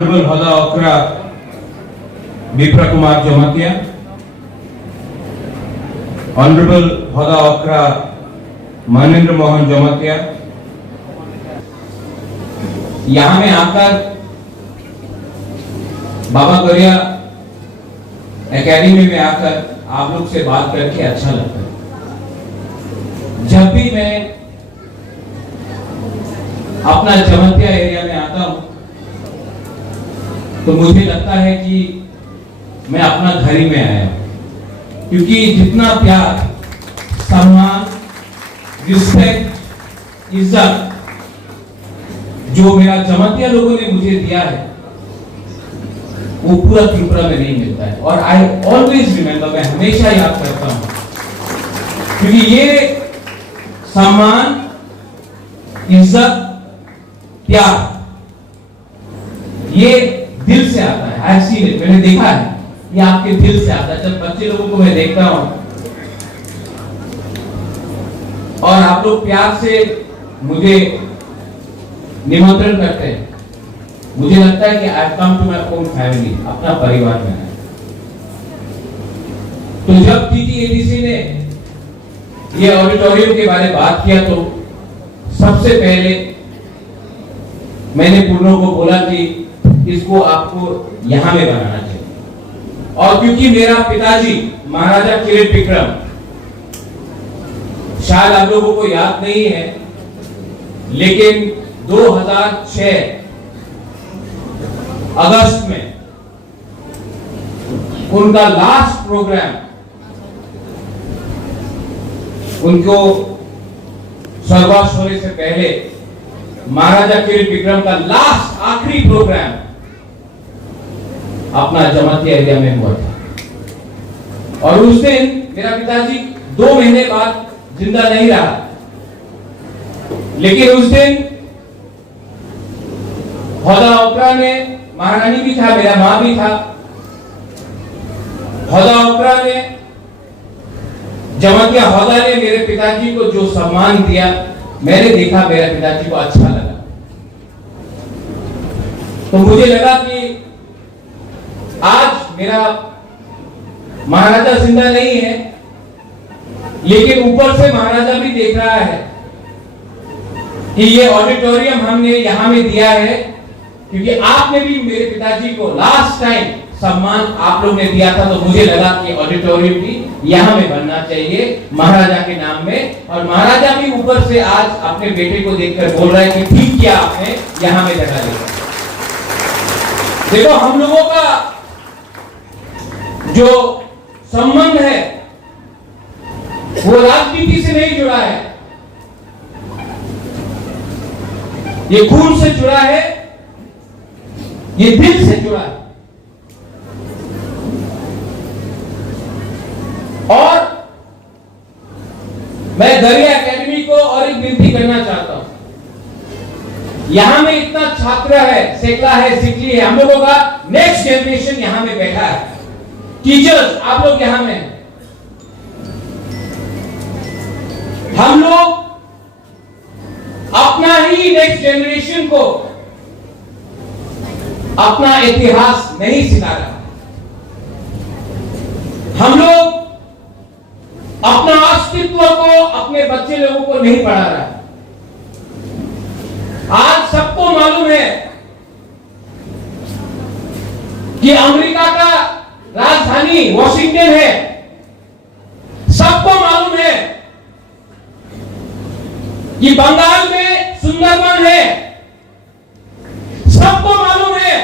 Honorable Hoda Okra Bipra Kumar Jomatia, Honorable Hoda Okra Manindra Mohan Jomatia, यहाँ में आकर बाबा गरिया एकेडमी में आकर आप लोग से बात करके अच्छा लगता है। जब भी मैं अपना जमतिया एरिया में आता हूं तो मुझे लगता है कि मैं अपना घर ही में आया हूं, क्योंकि जितना प्यार, सम्मान, रिस्पेक्ट, इज्जत जो मेरा जमतिया लोगों ने मुझे दिया है वो पूरा त्रिपुरा में नहीं मिलता है। और आई ऑलवेज रिमेंबर, मैं हमेशा याद करता हूं, क्योंकि ये सम्मान, इज्जत, प्यार ये दिल से आता है। आई सीन इट, मैंने देखा है, ये आपके दिल से आता है। जब बच्चे लोगों को मैं देखता हूं और आप लोग प्यार से मुझे निमंत्रण करते हैं, मुझे लगता है कि I come to my own family, अपना परिवार में है। तो जब टीटीएडीसी ने ये ऑडिटोरियम के बारे में बात किया तो सबसे पहले मैंने पूर्णों को बोला कि इसको आपको यहां में बनाना चाहिए। और क्योंकि मेरा पिताजी महाराजा किरीट विक्रम, शायद आप लोगों को याद नहीं है, लेकिन 2006 अगस्त में उनका लास्ट प्रोग्राम, उनको स्वर्गवास होने से पहले महाराजा किरीट विक्रम का लास्ट आखिरी प्रोग्राम अपना जमतिया एरिया में हुआ था। और उस दिन मेरा पिताजी 2 महीने बाद जिंदा नहीं रहा, लेकिन उस दिन होदा ओकरा ने, महारानी भी था, मेरा मां भी था, होदा ओकरा ने, जमतिया होदा ने मेरे पिताजी को जो सम्मान दिया, मैंने देखा, मेरे पिताजी को अच्छा लगा। तो मुझे लगा कि आज मेरा महाराजा जिंदा नहीं है, लेकिन ऊपर से महाराजा भी देख रहा है कि ये ऑडिटोरियम हमने यहां में दिया है, क्योंकि आपने भी मेरे पिताजी को लास्ट टाइम सम्मान आप लोग ने दिया था। तो मुझे लगा कि ऑडिटोरियम भी यहां में बनना चाहिए महाराजा के नाम में। और महाराजा भी ऊपर से आज अपने बेटे को देखकर बोल रहा है कि ठीक किया आपने यहां में जगह दी। देखो, हम लोगों का जो संबंध है वो राजनीति से नहीं जुड़ा है, ये खून से जुड़ा है, ये दिल से जुड़ा है। और मैं गरिया एकेडमी को और एक विनती करना चाहता हूं, यहां में इतना छात्र है, सेकला है, सिकली है, हम लोगों का नेक्स्ट जनरेशन यहां में बैठा है, टीचर्स आप लोग यहां में, हम लोग अपना ही नेक्स्ट जनरेशन को अपना इतिहास नहीं सिखा रहा, हम लोग अपना अस्तित्व को अपने बच्चे लोगों को नहीं पढ़ा रहा। आज सबको मालूम है कि अमेरिका का राजधानी वॉशिंगटन है, सबको मालूम है कि बंगाल में सुंदरबन है, सबको मालूम है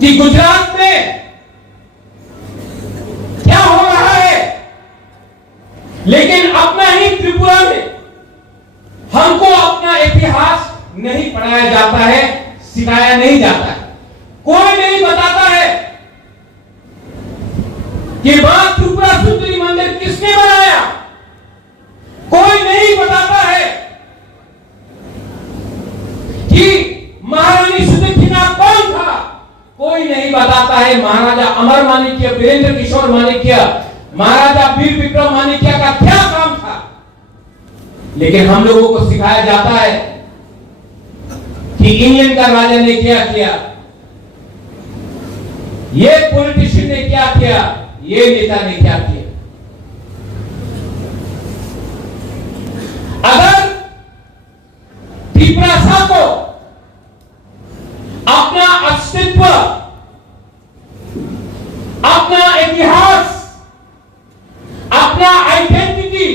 कि गुजरात में क्या हो रहा है, लेकिन अपना ही त्रिपुरा में हमको अपना इतिहास नहीं पढ़ाया जाता है, सिखाया नहीं जाता है। कोई नहीं बताता है कि मां त्रिपुरा सुंदरी मंदिर किसने बनाया, कोई नहीं बताता है कि महारानी सुदक्षिणा कौन था, कोई नहीं बताता है महाराजा अमर माणिक्य, वीरेंद्र किशोर माणिक्य, महाराजा वीर विक्रम माणिक्य का क्या काम था। लेकिन हम लोगों को सिखाया जाता है कि इंग्लैंड का राजा ने क्या किया, ये पॉलिटिशियन ने क्या किया, ये नेता ने क्या किया। अगर त्रिपुरा को अपना अस्तित्व, अपना इतिहास, अपना आइडेंटिटी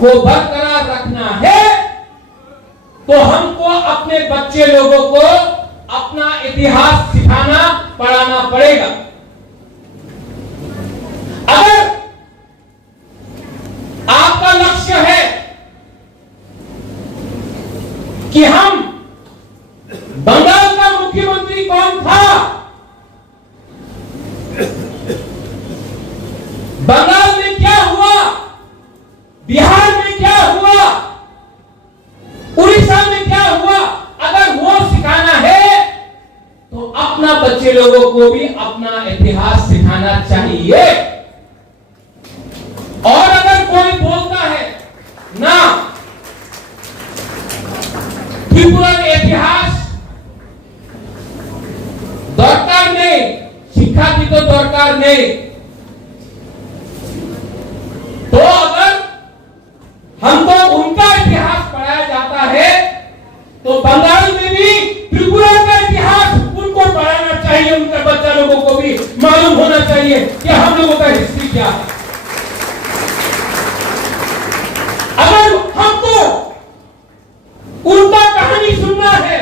को बरकरार रखना है तो हमको अपने बच्चे लोगों को अपना इतिहास सिखाना पढ़ाना पड़ेगा। अगर आपका लक्ष्य है कि हम बंगाल का मुख्यमंत्री कौन था, बंगाल में क्या हुआ, बिहार में क्या हुआ, उड़ीसा में क्या हुआ, अगर वो सिखाना है तो अपना बच्चे लोगों को भी अपना इतिहास सिखाना चाहिए। और अगर कोई बोलता है ना त्रिपुरा के इतिहास दरकार नहीं, शिक्षा की तो दरकार नहीं, तो अगर हमको उनका इतिहास पढ़ाया जाता है तो बंगाल में भी त्रिपुरा का इतिहास उनको पढ़ाना चाहिए, उनके बच्चा लोगों को भी मालूम होना चाहिए कि हम लोगों का हिस्ट्री क्या है। अगर हमको उनका कहानी सुनना है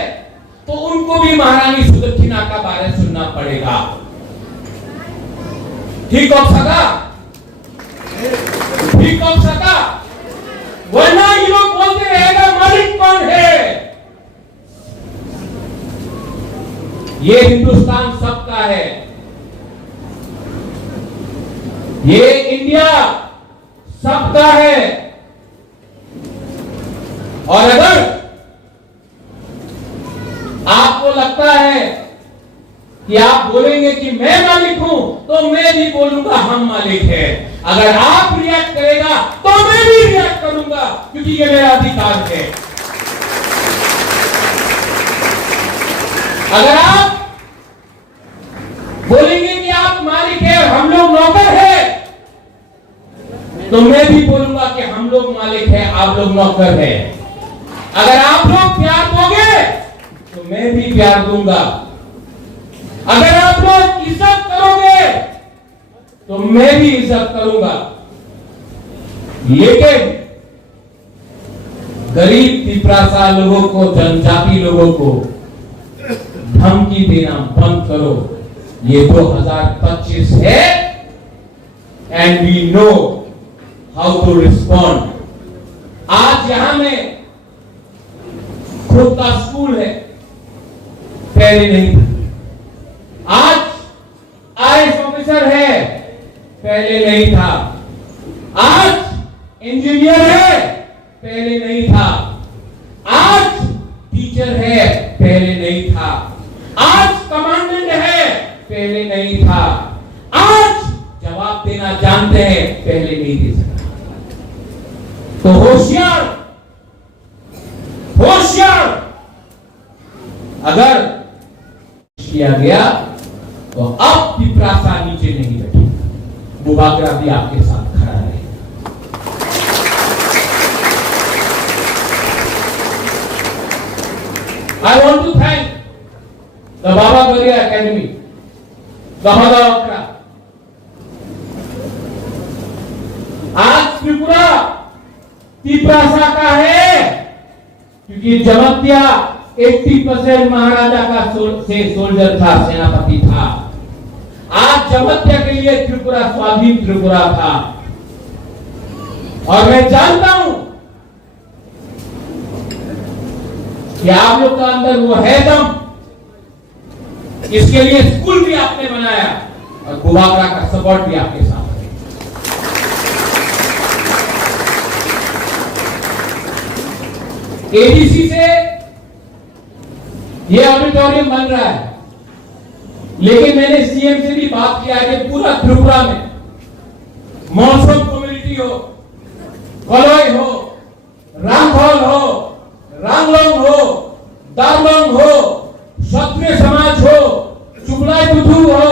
तो उनको भी महारानी सुदक्षिणा का बारे सुनना पड़ेगा। ठीक हो सका, ठीक हो सका, वरना ये लोग बोलते रहेगा मालिक कौन है। ये हिंदुस्तान सबका है, ये इंडिया सबका है। और अगर आपको लगता है कि आप बोलेंगे कि मैं मालिक हूं तो मैं भी बोलूंगा हम मालिक है। अगर आप रिएक्ट करेगा तो मैं भी रिएक्ट करूंगा, क्योंकि ये मेरा अधिकार है। अगर आप बोलेंगे कि आप मालिक है और हम लोग नौकर है, तो मैं भी बोलूंगा कि हम लोग मालिक है, आप लोग नौकर है। अगर आप लोग प्यार दोगे तो मैं भी प्यार दूंगा। अगर आप लोग इज्जत करोगे तो मैं भी इज्जत करूंगा। लेकिन गरीब त्रिपुरा लोगों को, जनजाति लोगों को धमकी देना बंद करो। ये 2025 है and we know how to respond. आज यहां में खुद का स्कूल है, पहले नहीं था। आज आईएएस ऑफिसर है, पहले नहीं था। आज इंजीनियर है, पहले नहीं था। आज टीचर है, पहले नहीं था। आज कमांडेंट है, पहले नहीं था। आज जवाब देना जानते हैं, पहले नहीं दे सकता। तो होशियार, होशियार। अगर किया गया तो अब त्रिपुरा नीचे नहीं बैठेगा, बुबागरा भी आपके साथ खड़ा रहेगा। I want to thank the Baba Garia Academy, Gahadawakra। आज त्रिपुरा त्रिपुरा का है क्योंकि जमत्या 80% महाराजा का सोल्जर था, सेनापति था। आज जमत्या के लिए त्रिपुरा स्वाधीन त्रिपुरा था। और मैं जानता हूं कि आप लोग का अंदर वो है दम। इसके लिए स्कूल भी आपने बनाया और बुबागरा का सपोर्ट भी आपके साथ है। एडीसी से ये ऑडिटोरियम बन रहा है, लेकिन मैंने सीएम से भी बात किया है कि पूरा त्रिपुरा में मौसम कम्युनिटी हो, कलोई हो, रामफल हो, रामलोंग हो, दार्मंग हो, क्षत्रिय समाज हो, चुगलाई बुद्धू हो,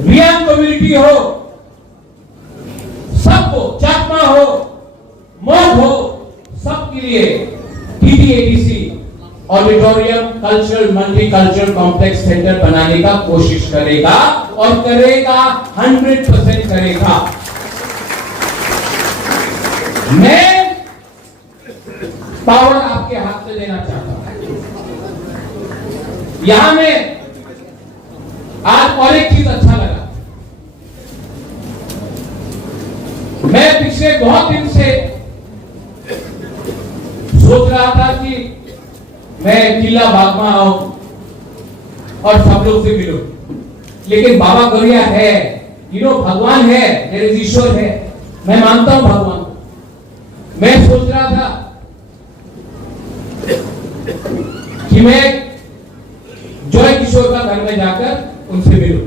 रियान कम्युनिटी हो, सबको, चाकमा हो, मौत हो, सबके लिए TTADC auditorium cultural multi cultural complex centre बनाने का कोशिश करेगा और करेगा, 100% करेगा। मैं पावर आपके हाथ से देना चाहता हूं। यहां में आज और एक चीज अच्छा लगा, मैं पिछले बहुत दिन से सोच रहा था कि मैं किला बाग में आऊं और सब लोग से मिलूं, लेकिन बाबा गौरिया है, भगवान है, मेरे ईश्वर है, मैं मानता हूं भगवान। मैं सोच रहा था कि मैं जॉय किशोर का घर में जाकर उनसे मिलूं,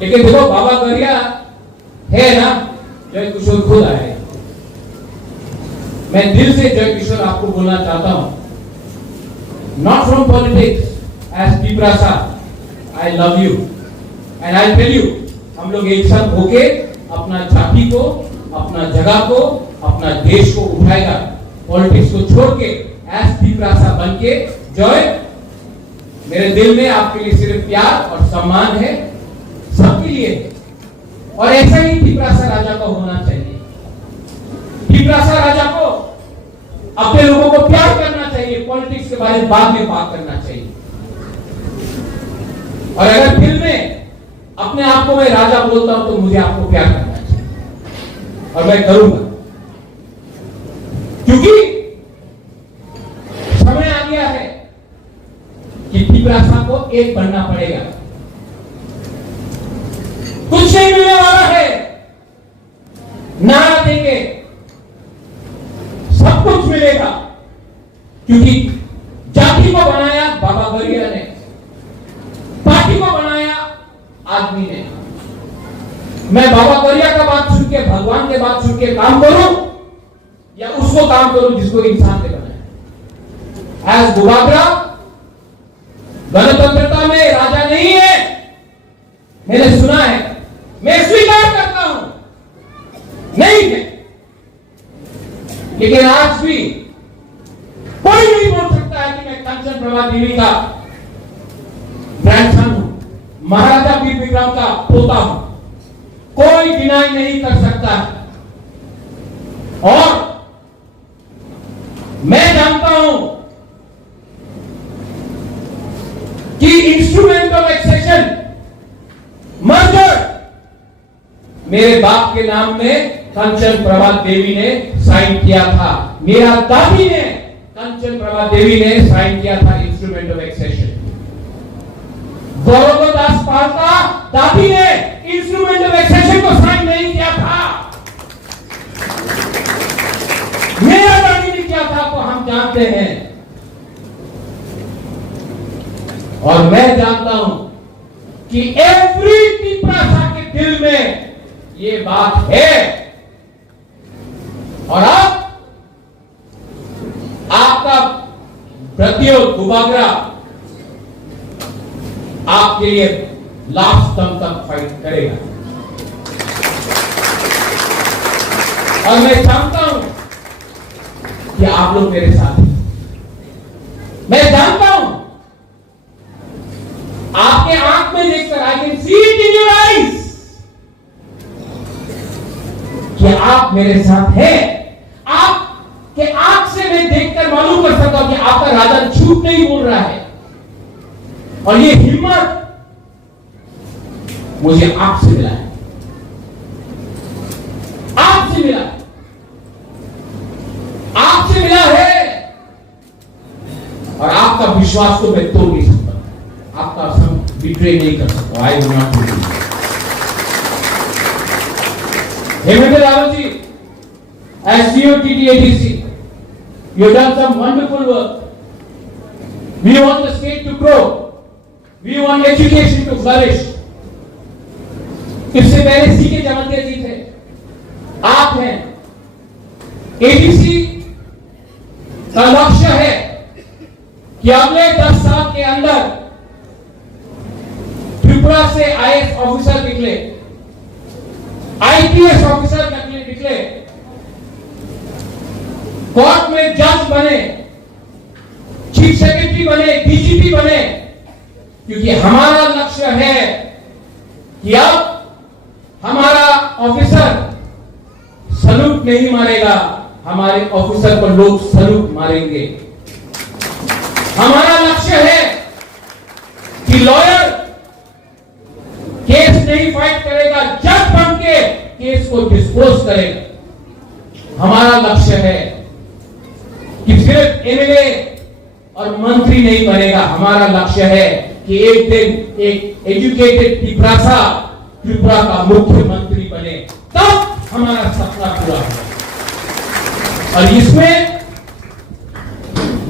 लेकिन देखो बाबा गौरिया है ना, जॉय किशोर खुद आए। मैं दिल से जॉय किशोर आपको बोलना चाहता हूं, नॉट फ्रॉम पॉलिटिक्स, एज पीपरासा, I love you and I tell you, हम लोग एक साथ होके अपना जाति को, अपना जगह को, अपना देश को उठाएगा, पॉलिटिक्स को छोड़ के एज पीपरासा बन के। जॉय, मेरे दिल में आपके लिए सिर्फ प्यार और सम्मान है, सबके लिए, और ऐसा ही पीपरासा राजा को होना चाहिए। पीपरासा राजा को अपने लोगों को प्यार करना चाहिए, पॉलिटिक्स के बारे में बाद में बात करना चाहिए। और अगर दिल में अपने आप को मैं राजा बोलता हूं तो मुझे आपको प्यार करना चाहिए, और मैं करूंगा, क्योंकि समय आ गया है कि पीपरासा को एक बनना पड़ेगा। कुछ नहीं मिलने वाला है, नारा देंगे, सब कुछ मिलेगा, क्योंकि जाति को बनाया बाबा गौरिया ने, पार्टी को बनाया आदमी ने। मैं बाबा गौरिया का बात सुन के, भगवान के बात सुन के काम करूं, या उसको काम करूं जिसको इंसान ने बनाया। एज बुबागरा गणतंत्रता में राजा नहीं है, मैंने सुना है, मैं स्वीकार करता हूं, नहीं है, लेकिन आज भी कोई नहीं बोल सकता है कि मैं कंचन प्रभा देवी का ग्रैंडसन हूं, महाराजा वीर विक्रम का पोता हूं, कोई डिनाई नहीं कर सकता। और मैं जानता हूं कि इंस्ट्रूमेंट ऑफ एक्सेशन मर्जर मेरे बाप के नाम में कंचन प्रभा देवी ने साइन किया था, मेरा दादी ने, कंचन प्रभा देवी ने साइन किया था इंस्ट्रूमेंट ऑफ एक्सेशन। गौरवदास पाल का दादी ने इंस्ट्रूमेंट ऑफ एक्सेशन को साइन नहीं किया था, मेरा दादी ने किया था, तो हम जानते हैं। और मैं जानता हूं कि एवरी पीपरासा के दिल में ये बात है, और अब आपका प्रतियोग बुबागरा आपके लिए लास्ट दम तक फाइट करेगा। और मैं जानता हूं कि आप लोग मेरे साथ हैं, मैं जानता हूं, आपके आंख में देखकर, I can see it in your eyes, कि आप मेरे साथ हैं। आपके आंख से मैं देखकर मालूम कर सकता हूं कि आपका राजा झूठ नहीं बोल रहा है, और ये हिम्मत मुझे आपसे मिला है, आपसे मिला है, आपसे मिला है। और आपका विश्वास को मैं तोड़ नहीं सकता, आपका सब बिट्रे नहीं कर सकता। I will not do it. Hemant Rawat ji, as CEO TTADC, you have done some wonderful work. We want the state to grow. We want education to flourish. इससे पहले सीके जमंतिया जी थे, आप हैं। एडीसी का लक्ष्य है कि अगले 10 साल के अंदर त्रिपुरा से आईएएस ऑफिसर निकले, आईपीएस ऑफिसर निकले, कोर्ट में जज बने, चीफ सेक्रेटरी बने, डीजीपी बने, क्योंकि हमारा लक्ष्य है कि अब हमारा ऑफिसर सलूट नहीं मारेगा, हमारे ऑफिसर को लोग सलूट मारेंगे। हमारा लक्ष्य है कि लॉयर केस नहीं फाइट करेगा, जज बन के केस को डिस्पोज करेगा। हमारा लक्ष्य है कि सिर्फ एमएलए और मंत्री नहीं बनेगा, हमारा लक्ष्य है कि एक दिन एक एजुकेटेड त्रिपुरा का मुख्यमंत्री बने, तब हमारा सपना पूरा होगा। और इसमें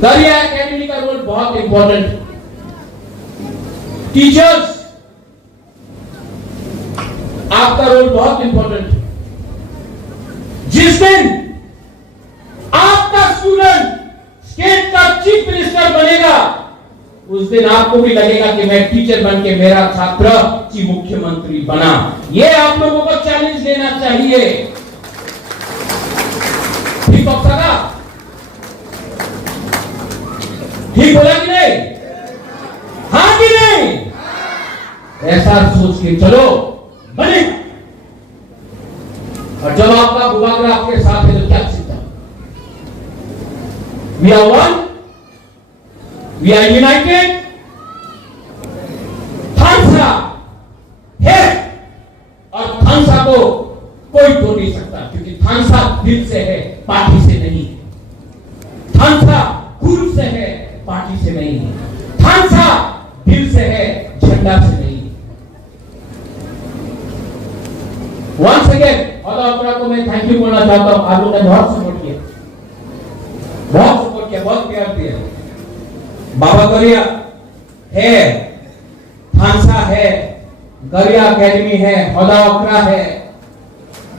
दरिया एकेडमी का रोल बहुत इंपॉर्टेंट है। टीचर्स, आपका रोल बहुत इंपॉर्टेंट है। जिस दिन आपका स्टूडेंट स्टेट का चीफ मिनिस्टर बनेगा, उस दिन आपको भी लगेगा कि मैं टीचर बन के मेरा छात्र चीफ मुख्यमंत्री बना। ये आप लोगों को चैलेंज देना चाहिए। ठीक हो सका? ठीक बोला कि नहीं? हाँ कि नहीं? ऐसा सोच के चलो, बने। और जब आपका बुबागरा आपके साथ है तो क्या चिंता? We are one, we are united. थानसा है और थानसा को कोई तोड़ नहीं सकता, क्योंकि थानसा दिल से है, पार्टी से नहीं। थानसा गुरु से है, पार्टी से नहीं। थानसा दिल से है, झंडा से नहीं। वंस अगेन ऑल को मैं थैंक यू बोलना चाहता हूं। आप लोगों ने बहुत सपोर्ट किया, बहुत प्यार दिया। बाबा गरिया है, थानसा है, गरिया एकेडमी है, हौदा है,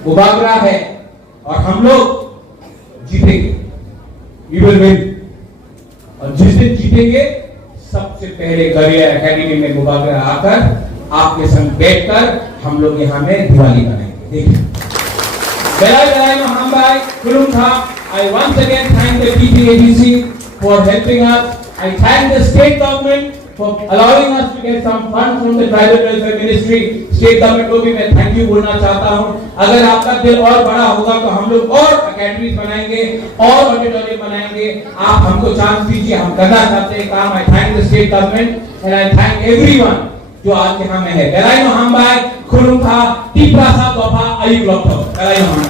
बुबागरा है, और हम लोग जीतेंगे। We will win. और जिस दिन जीतेंगे, सबसे पहले गरिया एकेडमी में बुबागरा आकर आपके संग बैठकर हम लोग यहाँ में दिवाली मनाएंगे। देखिए, I once again thank the PPADC for helping us. I thank the state government for allowing us to get some funds from the tribal welfare ministry. State government को भी मैं thank you बोलना चाहता हूँ। अगर आपका दिल और बड़ा होगा तो हम लोग और अकेडमीज बनाएंगे, और ऑडिटोरियम बनाएंगे। आप हमको चांस दीजिए, हम करना चाहते हैं काम। I thank the state government and I thank everyone जो आज यहाँ में है। बेलायनो हम बाय खुलुम था, तीपरा सा दोफा, अयुग लोग